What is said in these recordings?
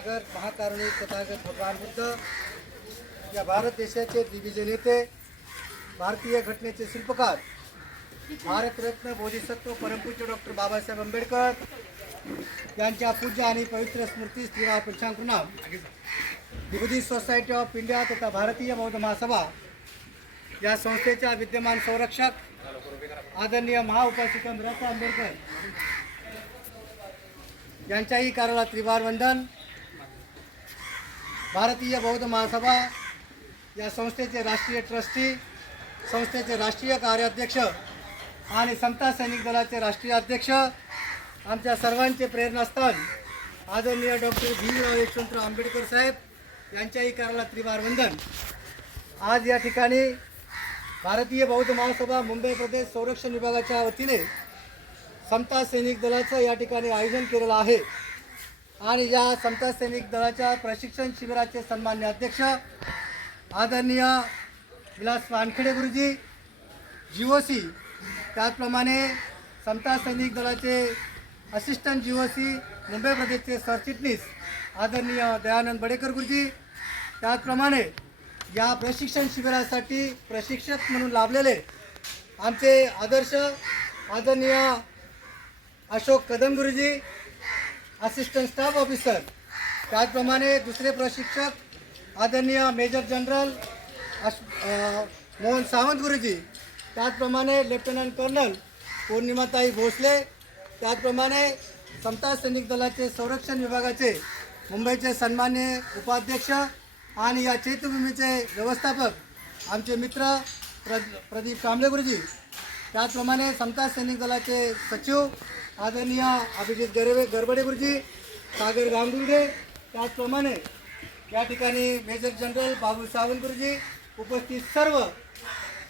तथागत महाकारुणिक तथागत भगवान बुद्ध या भारत देशाचे दिग्विजय नेते भारतीय घटनेचे शिल्पकार भारतरत्न बोधिसत्व परमपूज्य डॉक्टर बाबासाहेब आंबेडकर यांच्या पूज्य आणि पवित्र स्मृती श्रीराव पंचांकुनाम बुद्धिस्ट सोसायटी ऑफ इंडिया तथा भारतीय बौद्ध महासभा या संस्थेच्या विद्यमान संरक्षक आदरणीय महाउपासित रत्न आंबेडकर यांच्याही कार्याला त्रिवार वंदन. भारतीय बौद्ध महासभा या संस्थेचे राष्ट्रीय ट्रस्टी संस्थेचे राष्ट्रीय कार्याध्यक्ष आणि समता सैनिक दलाचे राष्ट्रीय अध्यक्ष आमच्या सर्वांचे प्रेरणास्थान आदरणीय डॉक्टर भीमराव यशवंतराव आंबेडकर साहेब यांच्याही कार्याला त्रिवार वंदन. आज या ठिकाणी भारतीय बौद्ध महासभा मुंबई प्रदेश संरक्षण विभागाच्या वतीने समता सैनिक दलाचं या ठिकाणी आयोजन केलेलं आहे. आणि या समता सैनिक दलाच्या प्रशिक्षण शिबिराचे सन्मान्य अध्यक्ष आदरणीय विलास वानखेडे गुरुजी जी ओ सी त्याचप्रमाणे समता सैनिक दलाचे assistant G O C Mumbai प्रदेशचे सरचिटणीस आदरणीय दयानंद बडेकर गुरुजी त्याचप्रमाणे या प्रशिक्षण शिबिरासाठी प्रशिक्षक म्हणून लाभलेले आमचे आदर्श आदरणीय अशोक कदम गुरुजी असिस्टंट स्टाफ ऑफिसर त्याचप्रमाणे दुसरे प्रशिक्षक आदरणीय मेजर जनरल अश मोहन सावंत गुरुजी. त्याचप्रमाणे लेफ्टनंट कर्नल पौर्णिमाताई भोसले. त्याचप्रमाणे समता सैनिक दलाचे संरक्षण विभागाचे मुंबईचे सन्मान्य उपाध्यक्ष आणि या चैत्यभूमीचे व्यवस्थापक आमचे मित्र प्र प्रदीप कांबळे गुरुजी. त्याचप्रमाणे समता सैनिक दलाचे सचिव आदरणीय अभिजित गरेवे गरबडे गुरुजी सागर गांगुर्डे त्याचप्रमाणे या ठिकाणी मेजर जनरल बाबू सावंत गुरुजी उपस्थित सर्व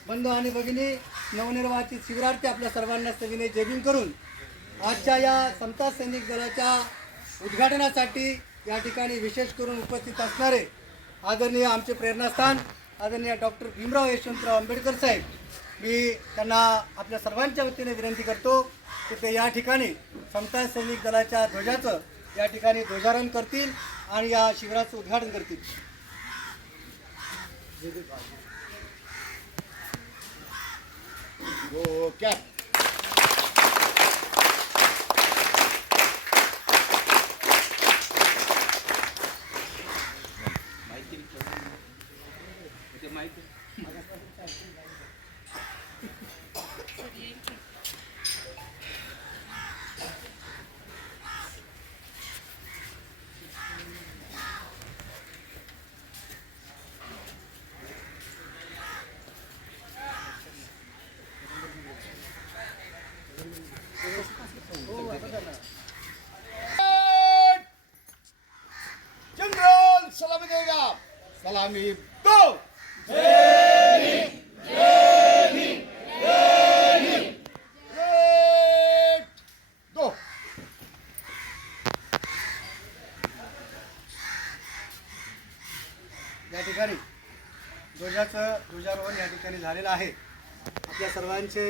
बंधू आणि भगिनी नवनिर्वाचित शिबिरार्थी आपल्या सर्वांना सविनय जेबिंग करून आजच्या या समता सैनिक दलाच्या उद्घाटनासाठी या ठिकाणी विशेष करून उपस्थित असणारे आदरणीय आमचे प्रेरणास्थान आदरणीय डॉक्टर भीमराव यशवंतराव आंबेडकर साहेब. मी त्यांना आपल्या सर्वांच्या वतीने विनंती करतो की ते या ठिकाणी समता सैनिक दलाच्या ध्वजाचं या ठिकाणी ध्वजारोहण करतील आणि या शिबिराचं उद्घाटन करतील. एक, दो या ठिकाणी ध्वजाचं ध्वजारोहण या ठिकाणी झालेलं आहे. आपल्या सर्वांचे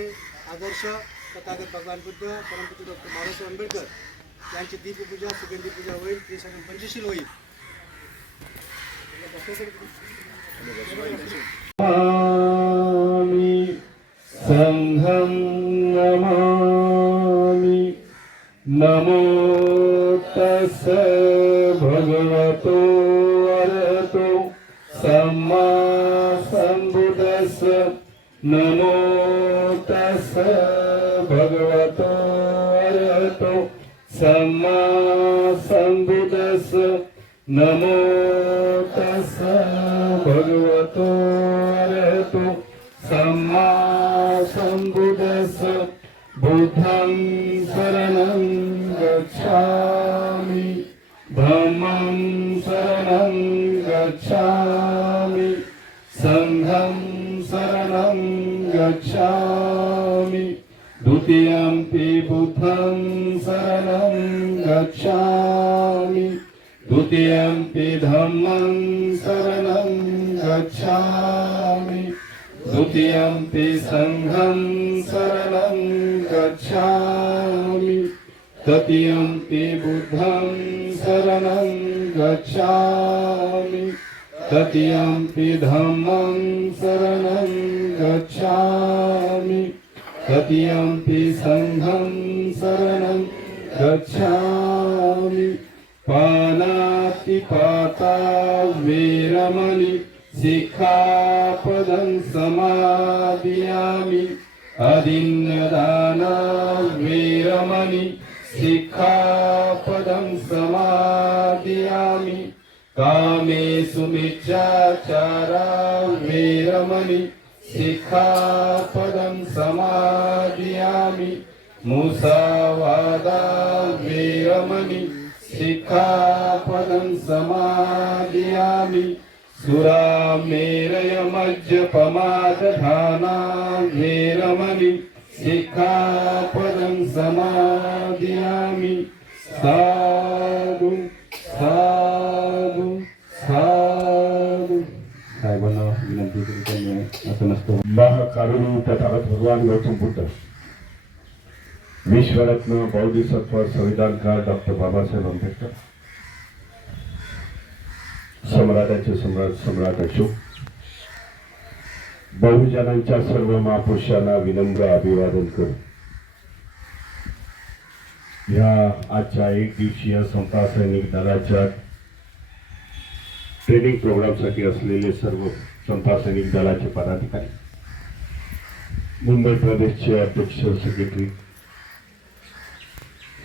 आदर्श तथागत भगवान बुद्ध परमपूज्य डॉक्टर बाबासाहेब आंबेडकर यांची दीपपूजा सुगंधी पूजा होईल ती सगळं पंचशील होईल. नमामि सङ्घं नमामि। नमो तस् भगवतो अरहतो। सम्मा सम्बुद्धस्स नमो तस् भगवतो अरहतो। सम्मा सम्बुद्धस्स नमो तस् भगवतो अरहतो सम्मा सम्बुदस बुद्धं शरणं गच्छामि। धम्मं शरणं गच्छामि। सङ्घं शरणं गच्छामि। द्वितीयम्पि बुद्धं शरणं गच्छामि। द्वितीयम्पि धम्मं शरणं गच्छामि। द्वितीयम्पि सङ्घं शरणं गच्छामि। तृतीयम्पि बुद्धं शरणं गच्छामि। तृतीयम्पि धम्मं शरणं गच्छामि। तृतीयम्पि सङ्घं शरणं गच्छामि। पानातिपाता वीरमणि शिखापदं समादियामि अदिन्यदाना वीरमणि शिखापदं समादियामि कामेषु मिथ्याचारा वीरमणि शिखापदं समादियामि मुसावादा वीरमणि शिखापदं समादयामि। सुरामेरयमज्जपमादधानाघेरमणि शिखापदं समादयामि। साधु साधु साधु। साहेबांना विनंती करतो त्यांनी असं नसतं. महाकारुणी तथागत भगवान गौतम बुद्ध। विश्वरत्न बौद्धिसत्व संविधानकार डॉक्टर बाबासाहेब आंबेडकर? सम्राटाचे सम्राट सम्राट अशोक. बहुजनांच्या सर्व महापुरुषांना विनम्र अभिवादन करू. ह्या आजच्या एक दिवसीय समता सैनिक दलाच्या ट्रेनिंग प्रोग्रामसाठी असलेले सर्व समता सैनिक दलाचे पदाधिकारी. मुंबई प्रदेशचे अध्यक्ष सेक्रेटरी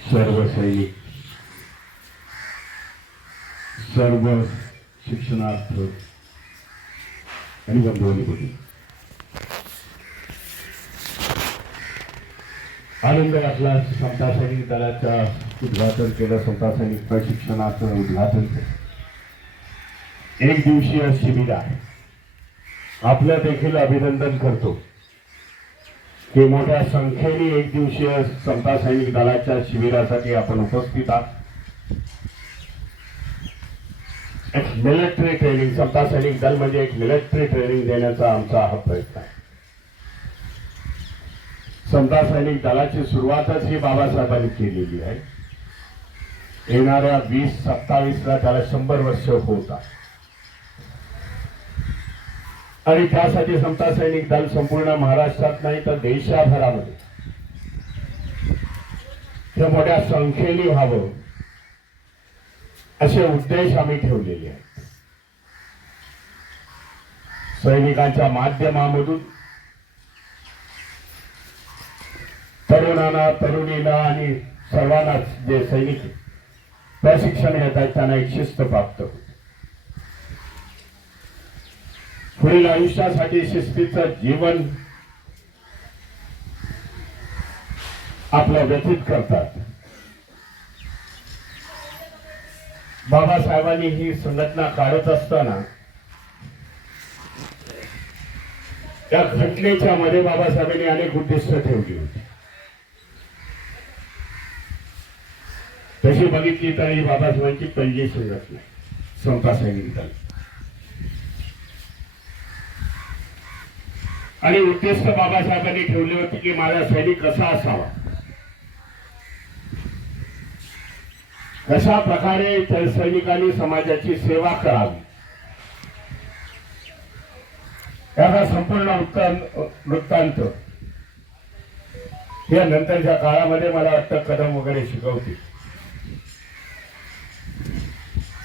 सर्व सैनिक सर्व शिक्षणार्थ आणि बंधुवानी होती. आनंद वाटला समता सैनिक दलाच्या उद्घाटन केलं समता सैनिक प्रशिक्षणाचं उद्घाटन केलं. एक दिवसीय शिबिर आहे. आपल्या देखील अभिनंदन करतो. की मोठ्या संख्येने एक दिवसीय समता सैनिक दलाच्या शिबिरासाठी आपण उपस्थित आहात. एक मिलिटरी ट्रेनिंग समता सैनिक दल म्हणजे एक मिलिटरी ट्रेनिंग देण्याचा आमचा हा प्रयत्न आहे. समता सैनिक दलाची सुरुवातच ही बाबासाहेबांनी केलेली आहे. येणाऱ्या वीस सत्तावीसला त्याला शंभर वर्ष होतात आणि त्यासाठी समता सैनिक दल संपूर्ण महाराष्ट्रात नाही तर देशाभरामध्ये. ते मोठ्या संख्येने व्हावं. असे उद्देश आम्ही ठेवलेले आहेत. सैनिकांच्या माध्यमामधून तरुणांना तरुणीला आणि सर्वांनाच जे सैनिक प्रशिक्षण घेतात त्यांना एक शिस्त प्राप्त होईल पुढील आयुष्यासाठी शिस्तीचं जीवन आपलं व्यतीत करतात. बाबासाहेबांनी ही संघटना काढत असताना त्या घटनेच्या मध्ये बाबासाहेबांनी अनेक उद्दिष्ट ठेवली होती. तशी बघितली तर ही बाबासाहेबांची पहिली संघटना आहे समता सैनिक दल आणि उद्दिष्ट बाबासाहेबांनी ठेवले होते की माझा सैनिक कसा असावा? कशा प्रकारे त्या सैनिकांनी समाजाची सेवा करावी? याचा संपूर्ण वृत्तांत वृत्तांत या नंतरच्या काळामध्ये मला वाटतं कदम वगैरे शिकवतील.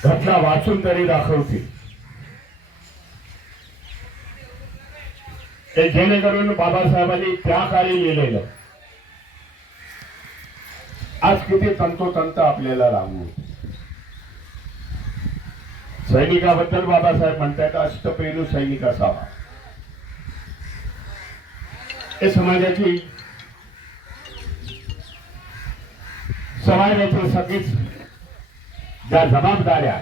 घटना वाचून तरी दाखवतील. ते जेणेकरून बाबासाहेबांनी त्या काळी लिहिलेलं. आज किती तंतोतंत आपल्याला लागू सैनिकाबद्दल बाबासाहेब म्हणतात अष्टपैलू सैनिक असावा. हे समाजाची समाजाची सगळीच ज्या जबाबदाऱ्या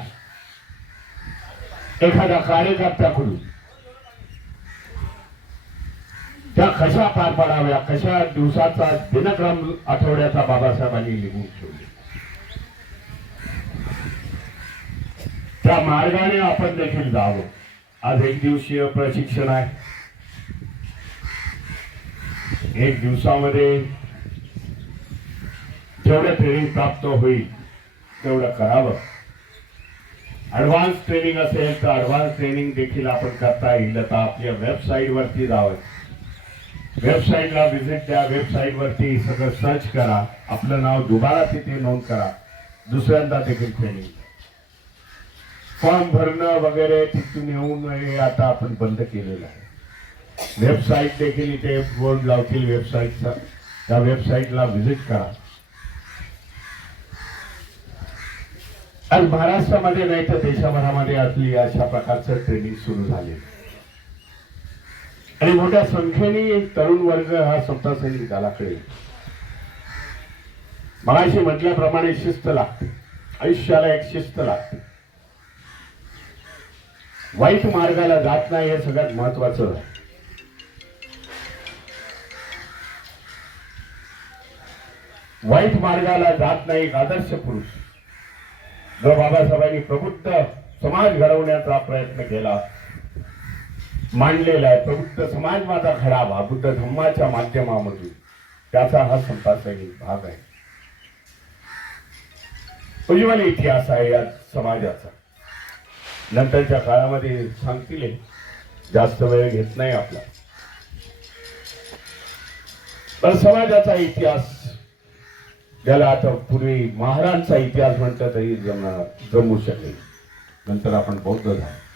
एखाद्या कार्यकर्त्याकडून त्या कशा पार पडाव्या कशा दिवसाचा दिनक्रम आठवड्याचा बाबासाहेबांनी लिहून ठेवले? त्या मार्गाने आपण देखील जावं. आज एक दिवसीय प्रशिक्षण आहे. एक दिवसामध्ये जेवढं ट्रेनिंग प्राप्त होईल तेवढं करावं. ऍडव्हान्स ट्रेनिंग असेल तर ऍडव्हान्स ट्रेनिंग देखील आपण करता येईल. तर आपल्या वेबसाईट वरती जावं. वेबसाईटला व्हिजिट द्या वेबसाईटवरती सगळं सर्च करा. आपलं नाव दुबारा तिथे नोंद करा. दुसऱ्यांदा देखील ट्रेनिंग फॉर्म भरणं वगैरे तिथून येऊन हे आता आपण बंद केलेलं आहे. वेबसाईट देखील इथे बोर्ड लावतील वेबसाईटचा. त्या वेबसाईटला व्हिजिट करा. आणि महाराष्ट्रामध्ये नाही तर देशभरामध्ये असली अशा प्रकारचं ट्रेनिंग सुरू झाले आणि मोठ्या संख्येने तरुण वर्ग हा स्वतः सैनिक दलाकडे मगाशी म्हटल्याप्रमाणे शिस्त लागते. आयुष्याला एक शिस्त लागते. वाईट मार्गाला जात नाही हे सगळ्यात महत्वाचं आहे. वाईट मार्गाला जात नाही एक आदर्श पुरुष. जो बाबासाहेबांनी प्रबुद्ध समाज घडवण्याचा प्रयत्न केला. मांडलेला आहे. प्रबुद्ध समाज माझा घडावा बुद्ध धम्माच्या माध्यमामधून. त्याचा हा संपाचा एक भाग आहे. उज्ज्वल इतिहास आहे या समाजाचा. नंतरच्या काळामध्ये सांगतील जास्त वेळ घेत नाही आपला. पण समाजाचा इतिहास ज्याला आता पूर्वी महाराणचा इतिहास म्हटलं तरी जमणार जमू शकेल. नंतर आपण बौद्ध झालो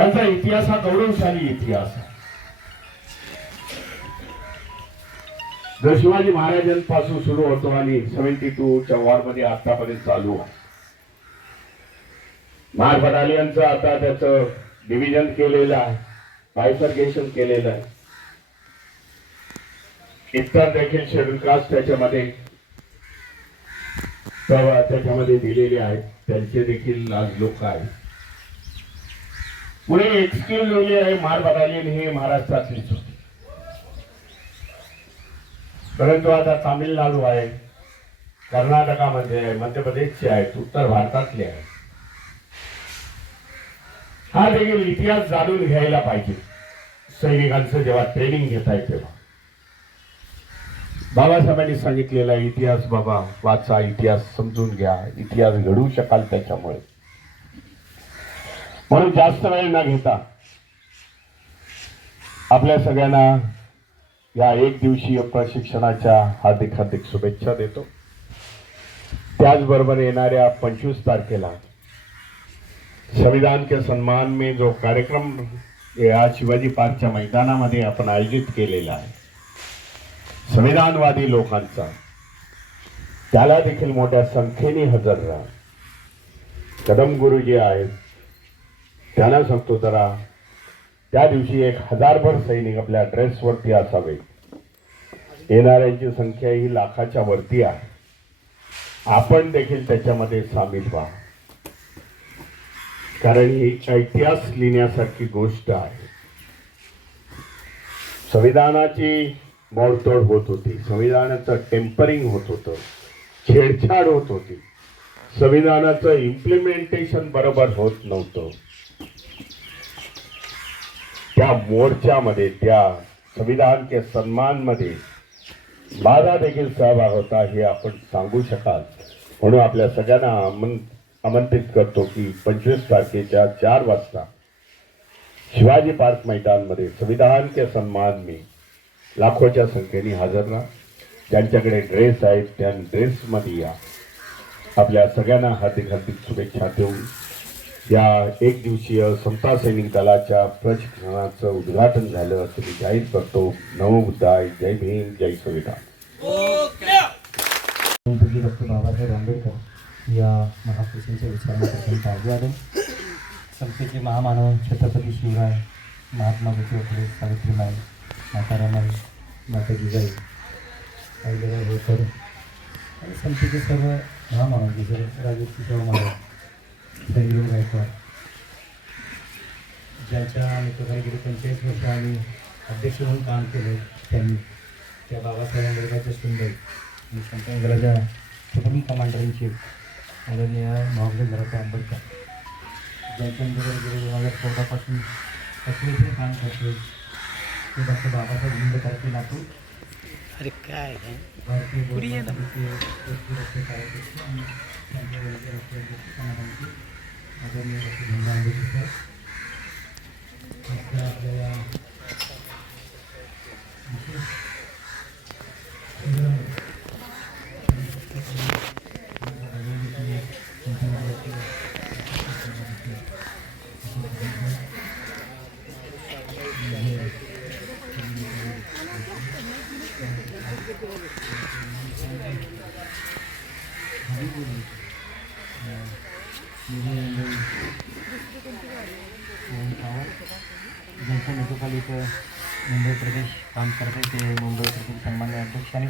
त्यांचा इतिहास हा गौरवशाली इतिहास आहे. जर शिवाजी महाराजांपासून सुरू होतो आणि सेव्हन्टी टू च्या वॉरमध्ये आतापर्यंत चालू आहे. महार बटालियनचं आता त्याचं डिव्हिजन केलेलं आहे बायफर्गेशन केलेलं आहे. इतर देखील शेड्यूल कास्ट त्याच्यामध्ये त्याच्यामध्ये दिलेले आहेत. त्यांचे देखील आज लोक आहेत. पुढे एक्सक्यूज लिहिली आहे मार बटालियन हे महाराष्ट्रातलीच होती परंतु आता तामिळनाडू आहे कर्नाटकामध्ये आहे मध्य प्रदेशचे आहेत उत्तर भारतातले आहे. हा देखील इतिहास जाणून घ्यायला पाहिजे. सैनिकांचं जेव्हा ट्रेनिंग घेत आहे तेव्हा. बाबासाहेबांनी सांगितलेला इतिहास बाबा वाचा इतिहास समजून घ्या इतिहास घडवू शकाल त्याच्यामुळे. म्हणून जास्त वेळ न घेता आपल्या सगळ्यांना या एक दिवसीय प्रशिक्षणाच्या हार्दिक हार्दिक शुभेच्छा देतो. त्याचबरोबर येणाऱ्या पंचवीस तारखेला संविधान के सन्मान में जो कार्यक्रम या शिवाजी पार्कच्या मैदानामध्ये आपण आयोजित केलेला आहे संविधानवादी लोकांचा त्याला देखील मोठ्या संख्येने हजर राहा. कदम गुरुजी आहेत त्यांना सांगतो जरा. त्या दिवशी एक हजारभर सैनिक आपल्या ड्रेसवरती असावे. येणाऱ्यांची संख्या ही लाखाच्या वरती आहे. आपण देखील त्याच्यामध्ये सामील व्हा. कारण ही इतिहास लिहिण्यासारखी गोष्ट आहे. संविधानाची मोडतोड होत होती. संविधानाचं टेम्परिंग होत होतं. छेडछाड होत होती. संविधानाचं इम्प्लिमेंटेशन बरोबर होत नव्हतं. त्या मोर्चामध्ये त्या संविधान के सन्मानमध्ये माझा देखील सहभाग होता हे आपण सांगू शकाल. म्हणून आपल्या सगळ्यांना आमं आमंत्रित करतो की पंचवीस तारखेच्या चार वाजता शिवाजी पार्क मैदानमध्ये संविधान के सन्मान मी लाखोच्या संख्येने हजर राहा. ज्यांच्याकडे ड्रेस आहेत त्या ड्रेसमध्ये या. आपल्या सगळ्यांना हार्दिक हार्दिक शुभेच्छा देऊन या एक दिवसीय समता सैनिक दलाच्या प्रशिक्षणाचं उद्घाटन झालं असं मी जाहीर करतो. नवबुद्धाय जय भीम. जय संविधान. डॉक्टर बाबासाहेब आंबेडकर या महापुरुषांच्या विचारांना अभिवादन. संस्थेचे महामानव छत्रपती शिवराय महात्मा ज्योतिबा फुले सावित्रीबाई माता रामाई माता जिजाई अहिल्याबाई होळकर आणि संस्थेचे सर्व महामानव जसे राजे किशोर महाराज संजीव गायकवाड ज्यांच्या नेतृत्वाने गेली पंचेचाळीस वर्ष आम्ही अध्यक्ष म्हणून काम केलं त्यांनी त्या बाबासाहेब आंबेडकरच्या सुंदर आणि संपूर्ण दलाच्या सुप्रीम कमांडर इन चीफ आदरणीय मोहम्मद मराठा आंबेडकर. ज्यांच्याबरोबर गेले दोन हजार चौदापासून सक्रियपणे काम करतो ते डॉक्टर बाबासाहेब आंबेडकरचे नातू. भारतीय गोलमालकीचे सुरक्षा कार्यकर्ते आदरणीय आपल्या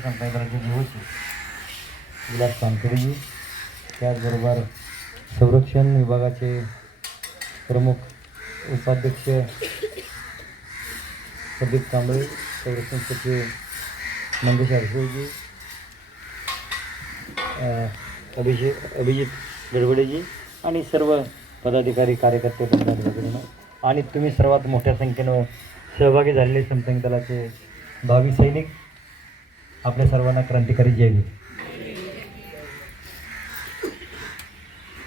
अध्यक्ष आणि दिवस विलास पानकरेजी त्याचबरोबर संरक्षण विभागाचे प्रमुख उपाध्यक्ष प्रदीप कांबळे संरक्षण सचिव मंगेश अडसोळजी अभिषेक अभिजित गडबडेजी आणि सर्व पदाधिकारी कार्यकर्ते बंधन. आणि तुम्ही सर्वात मोठ्या संख्येनं सहभागी झालेले समसंग दलाचे भावी सैनिक आपल्या सर्वांना क्रांतिकारी जय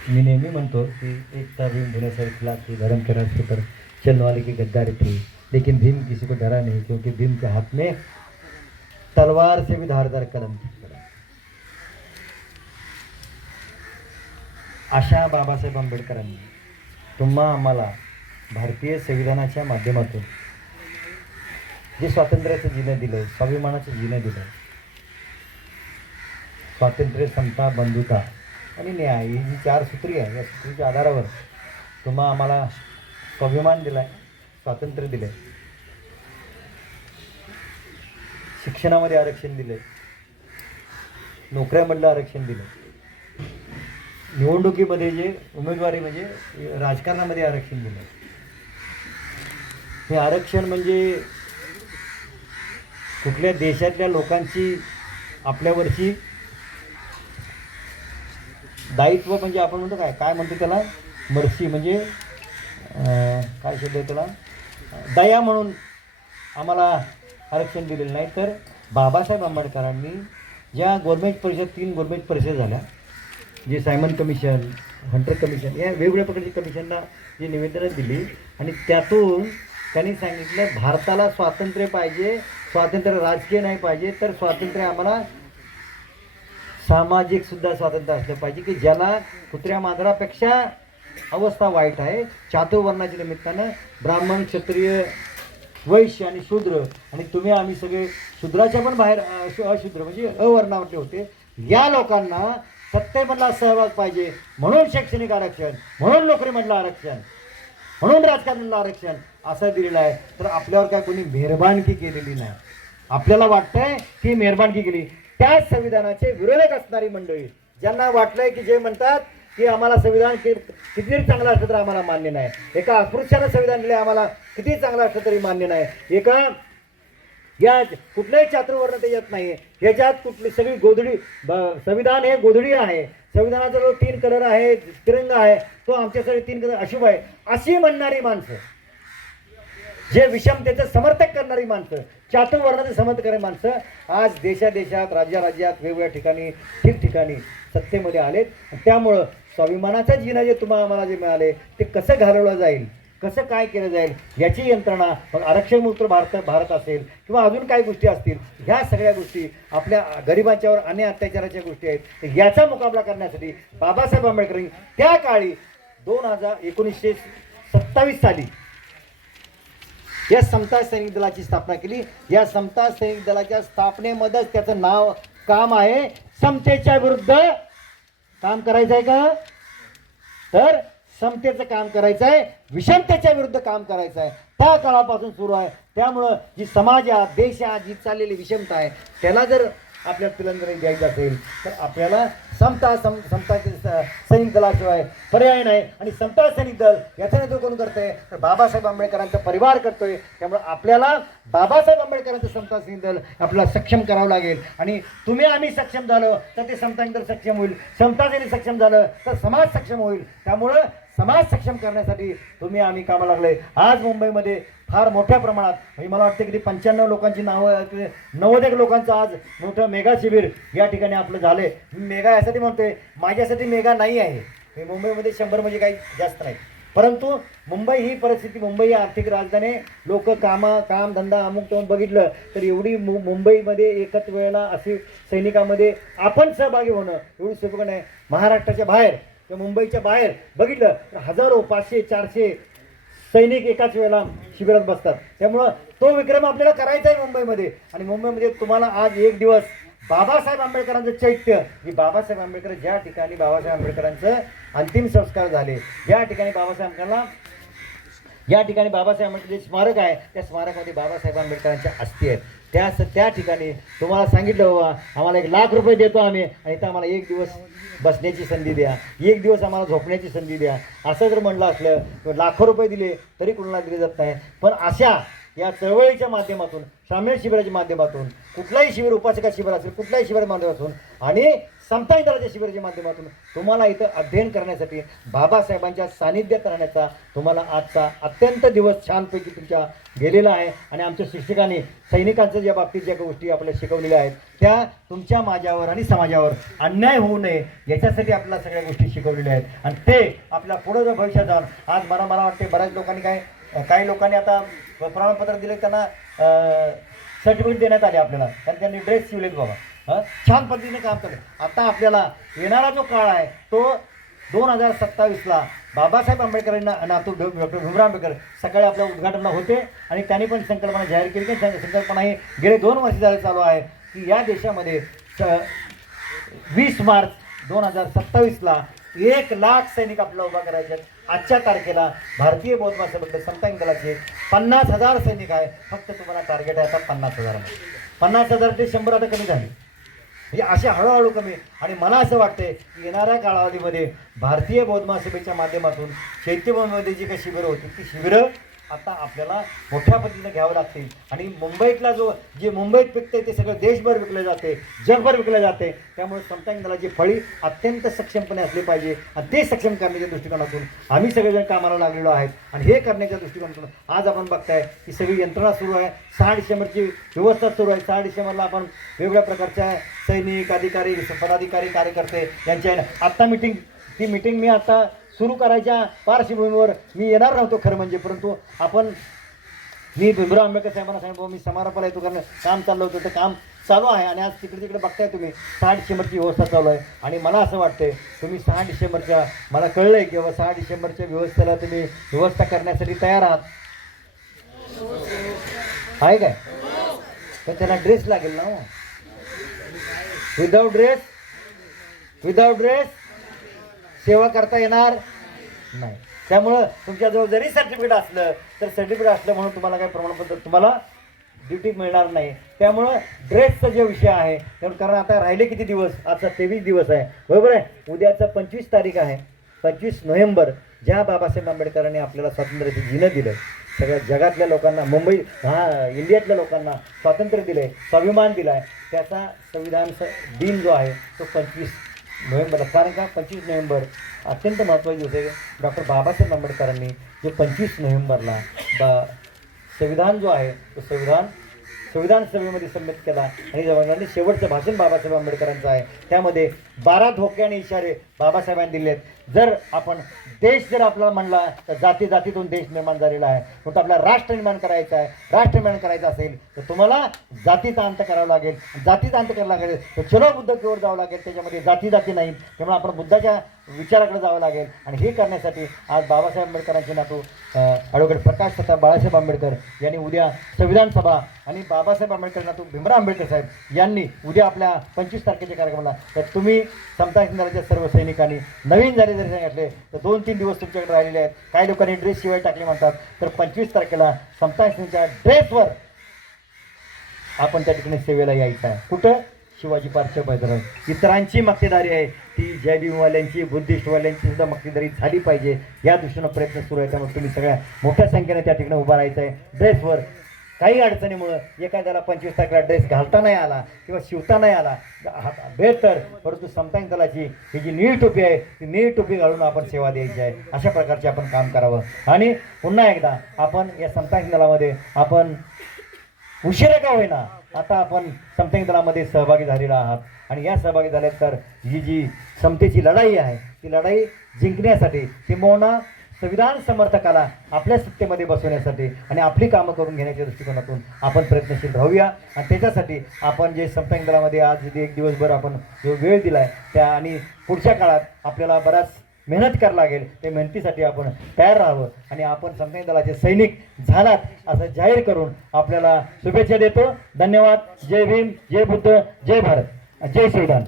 मी नेहमी म्हणतो की एकता भीम भुने खिलाफ धर्म के रास्ते पर चलने वाले की गद्दारी थी लेकिन भीम किसी को डरा नहीं क्योंकि भीम के हाथ में तलवार से भी धारदार कलम थी अशा बाबासाहेब आंबेडकरांनी तुम्हा आम्हाला भारतीय संविधानाच्या माध्यमातून जे स्वातंत्र्याचं जिणं दिलं स्वाभिमानाचं जिणं दिलं स्वातंत्र्य समता बंधुता आणि न्याय ही जी चार सूत्री आहे या सूत्रीच्या आधारावर तुम्हा आम्हाला स्वाभिमान दिला आहे स्वातंत्र्य दिलं आहे शिक्षणामध्ये आरक्षण दिलं नोकऱ्यामधलं आरक्षण दिलं निवडणुकीमध्ये जे उमेदवारी म्हणजे राजकारणामध्ये आरक्षण दिलं हे आरक्षण म्हणजे कुठल्या देशातल्या लोकांची आपल्यावरची दायित्व म्हणजे आपण म्हणतो काय? काय म्हणतो त्याला? मर्सी म्हणजे काय शब्द आहे त्याला? दया म्हणून आम्हाला आरक्षण दिलेलं नाही. तर बाबासाहेब आंबेडकरांनी ज्या गव्हर्मेंट परिषद तीन गव्हर्मेंट परिषद झाल्या जे सायमन कमिशन हंटर कमिशन या वेगवेगळ्या प्रकारची कमिशनला जी निवेदनं दिली आणि त्यातून त्यांनी सांगितलं भारताला स्वातंत्र्य पाहिजे स्वातंत्र्य राजकीय नाही पाहिजे तर स्वातंत्र्य आम्हाला सामाजिक सुद्धा स्वातंत्र्य असलं पाहिजे की ज्याला कुत्र्या मांजरापेक्षा अवस्था वाईट आहे. चातुर्वर्णाच्या निमित्तानं ब्राह्मण क्षत्रिय वैश्य आणि शूद्र आणि तुम्ही आम्ही सगळे शूद्राच्या पण बाहेर अशूद्र म्हणजे अवर्णावरले होते. या लोकांना सत्तेमधला सहभाग पाहिजे. म्हणून शैक्षणिक आरक्षण म्हणून नोकरीमधलं आरक्षण म्हणून राजकारणाला आरक्षण असं दिलेलं आहे. तर आपल्यावर काय कोणी मेहरबानकी केलेली नाही. आपल्याला वाटतंय की मेहरबानकी केली. त्याच संविधानाचे विरोधक असणारी मंडळी ज्यांना वाटलंय की जे म्हणतात की आम्हाला संविधान किती चांगलं असलं तर आम्हाला मान्य नाही. एका अस्पृश्यानं संविधान दिले आम्हाला किती चांगलं असलं तरी मान्य नाही. एका या कुठल्याही चातुर्वर्ण त्याच्यात नाही याच्यात कुठली सगळी गोधडी संविधान हे गोधडी आहे. संविधानाचा जो तीन कलर आहे तिरंगा आहे तो आमच्यासाठी तीन कलर अशुभ आहे. अशी म्हणणारी माणसं जे विषमतेचं समर्थक करणारी माणसं चातुर्वर्णाचे समर्थक करणारी माणसं आज देशादेशात राज्याराज्यात वेगवेगळ्या ठिकाणी ठिकठिकाणी सत्तेमध्ये आलेत. त्यामुळं स्वाभिमानाचं जिना जे तुम्हाला आम्हाला जे मिळाले ते कसं घालवलं जाईल कसं काय केलं जाईल याची यंत्रणा मग आरक्षणमुक्त भारत भारत असेल किंवा अजून काही गोष्टी असतील ह्या सगळ्या गोष्टी आपल्या गरिबांच्यावर अन्य अत्याचाराच्या गोष्टी आहेत याचा मुकाबला करण्यासाठी बाबासाहेब आंबेडकरांनी त्या काळी दोन हजार एकोणीसशे सत्तावीस साली या समता सैनिक दलाची स्थापना केली. या समता सैनिक दलाच्या स्थापनेमध्येच त्याचं नाव काम आहे. समतेच्या विरुद्ध काम करायचं आहे का? तर समतेचं काम करायचं आहे विषमतेच्या विरुद्ध काम करायचं आहे त्या काळापासून सुरू आहे. त्यामुळं जी समाजात देशात जी चाललेली विषमता आहे त्याला जर आपल्याला तिरंजनी द्यायचं असेल तर आपल्याला समता सम समताचे स- सैनिक दलाशिवाय पर्याय नाही. आणि समता सैनिक दल याचं नेतृत्व कोण करतंय? तर बाबासाहेब आंबेडकरांचा परिवार करतोय. त्यामुळे आपल्याला बाबासाहेब आंबेडकरांचं समता सैनिक दल आपल्याला सक्षम करावं लागेल. आणि तुम्ही आम्ही सक्षम झालो तर ते समता दल सक्षम होईल. समता सिंग सक्षम झालं तर समाज सक्षम होईल. त्यामुळं समाज सक्षम करण्यासाठी तुम्ही आम्ही कामाला लागले. आज मुंबईमध्ये फार मोठ्या प्रमाणात म्हणजे मला वाटतं की पंच्याण्णव लोकांची नावं ते नव्वद एक लोकांचं आज मोठं मेगा शिबिर या ठिकाणी आपलं झालं मी मेगा यासाठी म्हणतोय माझ्यासाठी मेगा नाही आहे. हे मुंबईमध्ये शंभर म्हणजे काही जास्त नाही. परंतु मुंबई ही परिस्थिती मुंबई ही आर्थिक राजधानी लोक कामा काम धंदा अमुक तमुक बघितलं तर एवढी मु मुंबईमध्ये एकच वेळेला अशी सैनिकामध्ये आपण सहभागी होणं एवढी सोपं नाही. महाराष्ट्राच्या बाहेर किंवा मुंबईच्या बाहेर बघितलं तर हजारो पाचशे चारशे सैनिक एकाच वेळेला शिबिरात बसतात. त्यामुळं तो विक्रम आपल्याला करायचा आहे मुंबईमध्ये. आणि मुंबईमध्ये तुम्हाला आज एक दिवस बाबासाहेब आंबेडकरांचं चैत्य. की बाबासाहेब आंबेडकर ज्या ठिकाणी बाबासाहेब आंबेडकरांचं अंतिम संस्कार झाले ज्या ठिकाणी बाबासाहेब आंबेडकरांना या ठिकाणी बाबासाहेब आंबेडकर जे स्मारक आहे त्या स्मारकामध्ये बाबासाहेब आंबेडकरांच्या अस्थी आहेत. त्या त्या ठिकाणी तुम्हाला सांगितलं बाबा आम्हाला एक लाख रुपये देतो आम्ही आणि इथं आम्हाला एक दिवस बसण्याची संधी द्या. एक दिवस आम्हाला झोपण्याची संधी द्या. असं जर म्हणलं असलं तर लाखो रुपये दिले तरी कुणाला दिले जात नाही. पण अशा या चळवळीच्या माध्यमातून श्रामीण शिबिराच्या माध्यमातून कुठलाही शिबिर उपासका शिबिर असेल कुठल्याही शिबिर माध्यमातून आणि समता दलाच्या शिबिराच्या माध्यमातून तुम्हाला इथं अध्ययन करण्यासाठी बाबासाहेबांच्या सानिध्यात राहण्याचा तुम्हाला आजचा अत्यंत दिवस छानपैकी तुमच्या गेलेला आहे. आणि आमच्या शिक्षकांनी सैनिकांच्या ज्या बाबतीत ज्या गोष्टी आपल्याला शिकवलेल्या आहेत त्या तुमच्या माझ्यावर आणि समाजावर अन्याय होऊ नये याच्यासाठी आपल्याला सगळ्या गोष्टी शिकवलेल्या आहेत. आणि ते आपल्या पुढं जर भविष्यात जाऊन आज मला मला वाटते बऱ्याच लोकांनी काय काही लोकांनी आता प्रमाणपत्र दिले त्यांना सर्टिफिकेट देण्यात आले आपल्याला. कारण त्यांनी ड्रेस शिवलेत बाबा. हां छान पद्धतीने काम केलं. आता आपल्याला येणारा जो काळ आहे तो दोन हजार सत्तावीसला बाबासाहेब आंबेडकरांना नातू डॉक्टर भीमराव आंबेडकर सकाळी आपल्या उद्घाटनला होते. आणि त्यांनी पण संकल्पना जाहीर केली की संकल्पना ही गेले दोन वर्ष झाले चालू आहे की या देशामध्ये वीस मार्च दोन हजार सत्तावीसला एक लाख सैनिक आपल्याला उभा करायचे आहेत. आजच्या तारखेला भारतीय बौद्ध महासभेकडे संतांग दलाचे पन्नास हजार सैनिक आहे. फक्त तुम्हाला टार्गेट आहे आता पन्नास हजार पन्नास हजार ते शंभर आता कमी झाले. हे असे हळूहळू कमी आणि मला असं वाटतंय की येणाऱ्या कालावधीमध्ये भारतीय बौद्ध महासभेच्या माध्यमातून चैत्यभूमीमध्ये जी काही शिबिरं होती ती शिबिरं आता आपल्याला मोठ्या पद्धतीने घ्यावं लागतील. आणि मुंबईतला जो जे मुंबईत विकते ते सगळं देशभर विकलं जाते जगभर विकलं जाते. त्यामुळे समतांग दलाची फळी अत्यंत सक्षमपणे असली पाहिजे. आणि ते सक्षम करण्याच्या दृष्टिकोनातून आम्ही सगळेजण कामाला लागलेलो आहेत. आणि हे करण्याच्या दृष्टिकोनातून आज आपण बघताय की सगळी यंत्रणा सुरू आहे. सहा डिसेंबरची व्यवस्था सुरू आहे. सहा डिसेंबरला आपण वेगवेगळ्या प्रकारच्या सैनिक अधिकारी पदाधिकारी कार्यकर्ते यांच्या आत्ता मिटिंग ती मिटिंग मी आता सुरू करायच्या पार्श्वभूमीवर मी येणार नव्हतो खरं म्हणजे परंतु आपण मी भीमराव आंबेडकर साहेबांना सांगितलं मी समारोपाला येतो कारण काम चाललं होतं तर काम चालू आहे आणि आज तिकडे तिकडे बघताय तुम्ही. सहा डिसेंबरची व्यवस्था चालू आहे. आणि मला असं वाटतंय तुम्ही सहा डिसेंबरच्या मला कळलं आहे की बाबा सहा डिसेंबरच्या व्यवस्थेला तुम्ही व्यवस्था करण्यासाठी तयार आहात. आहे काय? तर त्यांना ड्रेस लागेल ना विदाऊट ड्रेस विदाऊट ड्रेस सेवा करता येणार नाही. त्यामुळं तुमच्याजवळ जरी सर्टिफिकेट असलं तर सर्टिफिकेट असलं म्हणून तुम्हाला काही प्रमाणपत्र तुम्हाला ड्युटी मिळणार नाही. त्यामुळं ड्रेसचा जे विषय आहे त्यामुळे कारण आता राहिले किती दिवस? आता तेवीस दिवस आहे. बरोबर आहे? उद्याचं पंचवीस तारीख आहे. पंचवीस नोव्हेंबर ज्या बाबासाहेब आंबेडकरांनी आपल्याला स्वातंत्र्याचं जिनं दिलं सगळ्या जगातल्या लोकांना मुंबई हा इंडियातल्या लोकांना स्वातंत्र्य दिलं आहे स्वाभिमान दिला आहे त्याचा संविधान दिन जो आहे तो पंचवीस नोव्हेंबरला. कारण का? पंचवीस नोव्हेंबर अत्यंत महत्त्वाची होते डॉक्टर बाबासाहेब आंबेडकरांनी जे पंचवीस नोव्हेंबरला बा संविधान जो आहे तो संविधान संविधान सभेमध्ये संमत केला. आणि जवाहरलालने शेवटचं भाषण बाबासाहेब आंबेडकरांचं आहे. त्यामध्ये बारा धोके आणि इशारे बाबासाहेबांनी दिले आहेत जर आपण देश जर आपला म्हणला तर जाती जातीतून देश निर्माण झालेला आहे. म्हणून आपला राष्ट्र निर्माण करायचं आहे. राष्ट्र निर्माण करायचं असेल तर तुम्हाला जातीचा अंत करावा लागेल. जातीचा अंत करावा लागेल तर चलो बुद्ध जावं लागेल. त्याच्यामध्ये जाती जाती नाही. त्यामुळे आपण बुद्धाच्या विचाराकडे जावं लागेल. आणि हे करण्यासाठी आज बाबासाहेब आंबेडकरांचे नातू ॲडव्होकेट प्रकाश तथा बाळासाहेब आंबेडकर यांनी उद्या संविधान सभा आणि बाबासाहेब आंबेडकर नातू भीमराव आंबेडकर साहेब यांनी उद्या आपल्या पंचवीस तारखेच्या कार्यक्रमाला तर तुम्ही समता केंद्राच्या सर्व सैनिकांनी नवीन झाले जरी सांगितले तर दोन तीन दिवस तुमच्याकडे राहिलेले आहेत. काही लोकांनी ड्रेस शिवाय टाकले म्हणतात तर पंचवीस तारखेला समता सिंगच्या ड्रेसवर आपण त्या ठिकाणी सेवेला यायचं आहे. कुठं? शिवाजी पार्श्व मैदानावर. इतरांची मक्तेदारी आहे. ती जय भीमवाल्यांची बुद्धिस्टवाल्यांची सुद्धा मक्तेदारी झाली पाहिजे. या दृष्टीनं प्रयत्न सुरू आहे. त्यामुळे तुम्ही सगळ्या मोठ्या संख्येने त्या ठिकाणी उभा राहायचं आहे ड्रेसवर काही अडचणीमुळं एखाद्याला पंचवीस तारखेला ड्रेस घालता नाही आला किंवा शिवता नाही आला हा- बेहतर. परंतु समतांग दलाची ही जी निळी टोपी आहे ती निळी टोपी घालून आपण सेवा द्यायची आहे. अशा प्रकारचे आपण काम करावं. आणि पुन्हा एकदा आपण या समतांग दलामध्ये आपण उशिरा का होईना? आता आपण समतांग दलामध्ये सहभागी झालेला आहात. आणि या सहभागी झाल्यानंतर तर ही जी समतेची लढाई आहे ती लढाई जिंकण्यासाठी किंबहुना संविधान समर्थकाला आपल्या सत्तेमध्ये बसवण्यासाठी आणि आपली कामं करून घेण्याच्या दृष्टिकोनातून आपण प्रयत्नशील राहूया. आणि त्याच्यासाठी आपण जे समतांग दलामध्ये आज जे एक दिवसभर आपण जो वेळ दिला आहे त्या आणि पुढच्या काळात आपल्याला बराच मेहनत करावं लागेल. त्या मेहनतीसाठी आपण तयार राहावं आणि आपण संघटन दलाचे सैनिक झालात असं जाहीर करून आपल्याला शुभेच्छा देतो. धन्यवाद. जय भीम. जय बुद्ध. जय भारत. जय संविधान